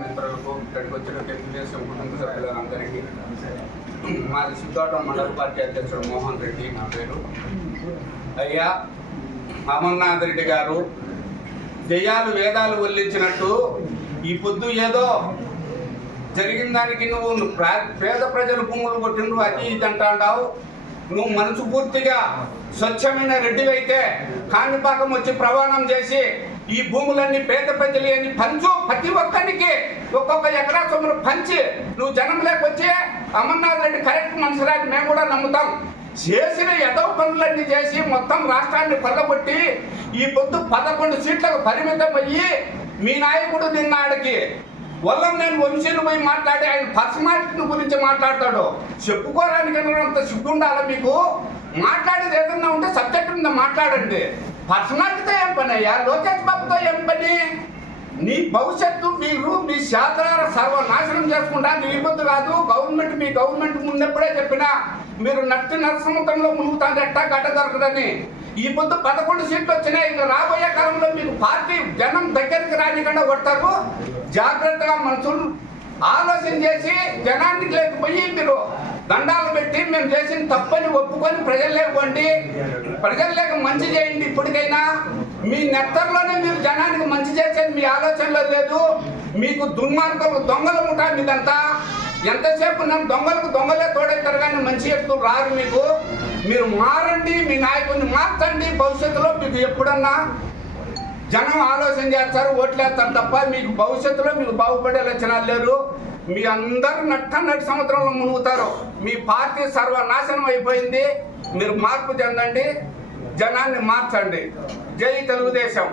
మిత్రులకు ఇక్కడికి వచ్చిన తెలుగుదేశం కుటుంబ సభ్యులందరికీ మాది సిద్ధార్థం మండల పార్టీ అధ్యక్షుడు మోహన్ రెడ్డి నా పేరు. అయ్యా అమర్నాథ్ రెడ్డి గారు జయాలు వేదాలు వల్లించినట్టు ఈ పొద్దు ఏదో జరిగిన దానికి నువ్వు పేద ప్రజల భూములు కొట్టిండ్రు అది ఇది అంటాడావు. నువ్వు మనసు పూర్తిగా స్వచ్ఛమైన రెడ్డివైతే కాణిపాకం వచ్చి ప్రవాణం చేసి ఈ భూములన్నీ పేద ప్రజలు అని పంచు ప్రతి ఒక్కరికి ఒక్కొక్క ఎకరా సొమ్మును పంచి నువ్వు జనం లేకొచ్చే అమర్నాథ్ రెడ్డి కరెక్ట్ మనుషులని మేము కూడా నమ్ముతాం. చేసిన ఎదవ పనులన్నీ చేసి మొత్తం రాష్ట్రాన్ని కొల్లగొట్టి ఈ పొద్దు పదకొండు సీట్లకు పరిమితం అయ్యి మీ నాయకుడు నిన్నాడికి వల్ల నేను వంశీని పోయి మాట్లాడి ఆయన పర్సనాలిటీ గురించి మాట్లాడతాడు. చెప్పుకోవడానికి అంత సిగ్గుండాలా మీకు? మాట్లాడేది ఏదన్నా ఉంటే సబ్జెక్ట్ మీద మాట్లాడండి. పర్సనాలిటీతో ఏం పని అయ్యా? లోకేష్ బాబుతో ఏం పని? నీ భవిష్యత్తు మీరు మీ శాస్త్రాల సర్వనాశనం చేసుకుంటా నీ ఇబ్బంది కాదు. గవర్నమెంట్ మీ గవర్నమెంట్ ముందెప్పుడే చెప్పినా మీరు నట్టి నరసముద్రంలో మునుగుతారు ఎట్టా గడ్డ దొరకదని. ఈ పొద్దు పదకొండు సీట్లు వచ్చినాయి. ఇక రాబోయే కాలంలో మీకు పార్టీ జనం దగ్గరికి రానికుండా కొడతారు. జాగ్రత్తగా మనుషులు ఆలోచన చేసి జనానికి లేకపోయి మీరు దండాలు పెట్టి మేము చేసిన తప్పని ఒప్పుకొని ప్రజలు లేకపోండి ప్రజల్లోకి మంచి చేయండి ఇప్పటికైనా. మీ నెత్తర్లోనే మీరు జనానికి మంచి చేసేది మీ ఆలోచనలో లేదు. మీకు దుర్మార్గం దొంగల ముఠా మీదంతా. ఎంతసేపు నన్ను దొంగలకు దొంగలే తోడైతారు కానీ మంచి వ్యక్తులు రారు మీకు. మీరు మారండి మీ నాయకుడిని మార్చండి. భవిష్యత్తులో మీకు ఎప్పుడన్నా జనం ఆలోచన చేస్తారు ఓట్లేస్తారు తప్ప మీకు భవిష్యత్తులో మీకు బాగుపడే లక్షణాలు లేరు. మీ అందరు నట్ట నటి సంవత్సరంలో మునుగుతారు. మీ పార్టీ సర్వనాశనం అయిపోయింది. మీరు మార్పు చెందండి జనాన్ని మార్చండి. జై తెలుగుదేశం.